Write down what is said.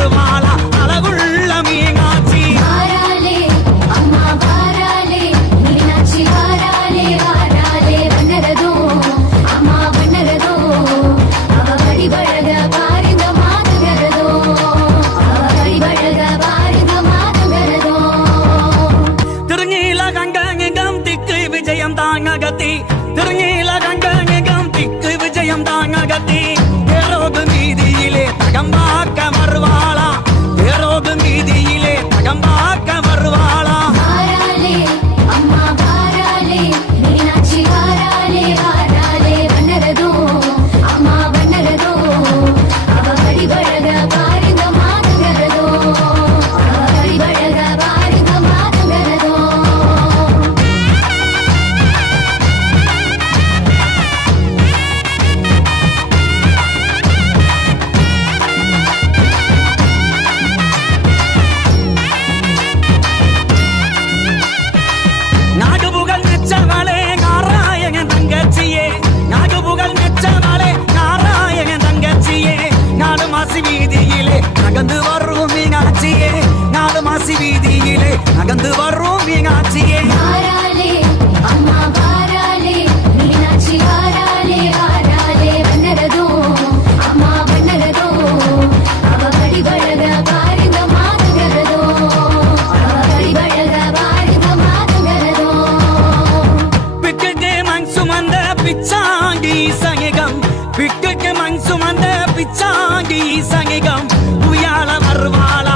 வருவாளா அழகுள்ள மீனாட்சி அம்மா வாராளே மீனாட்சி வாராளே வாராளே வண்ணரதோ அம்மா வண்ணரதோ அவ வடிவழக பாருங்க மாதங்கரதோ அவ வடிவழக பாருங்க மாதங்கரதோ திருநீல கங்கங்கம் திக்கு விஜயம் தாங்ககத்தி திருநீல கங்கங்கம் திக்கு விஜயம் தாங்ககத்தி தேரோகு மீதியிலே தகம்பாக்க வருவாளா தேரோகு மீதியிலே தகம்பாக்க வருவாளா வாராளே அம்மா வாராளே மீனாட்சி வாராளே வாராளே வண்ணரதோ அம்மா வண்ணரதோ அவ வடிவழக பாருங்க மாதங்கரதோ அவ வடிவழக பாருங்க மாதங்கரதோ நாகபுகழ் நெச்சவளே நாராயணன் தங்கச்சியே நாகபுகழ் நெச்சவளே நாராயணன் தங்கச்சியே நாலு மாசி வீதியிலே நகர்ந்து வரும் மீனாட்சியே நாலு மாசி வீதியிலே நகர்ந்து வரும் மீனாட்சியே வாராளே அம்மா வாராளே மீனாட்சி வாராளே வாராளே வண்ணரதோ அம்மா வண்ணரதோ அவ வடிவழக பாருங்க மாதங்கரதோ அவ வடிவழக பாருங்க மாதங்கரதோ பிக்குக்கு மண் சுமந்த பிச்சாண்டி சங்கிகம் பிக்குக்கு மண் சுமந்த பிச்சாண்டி சங்கிகம் உயால வருவாள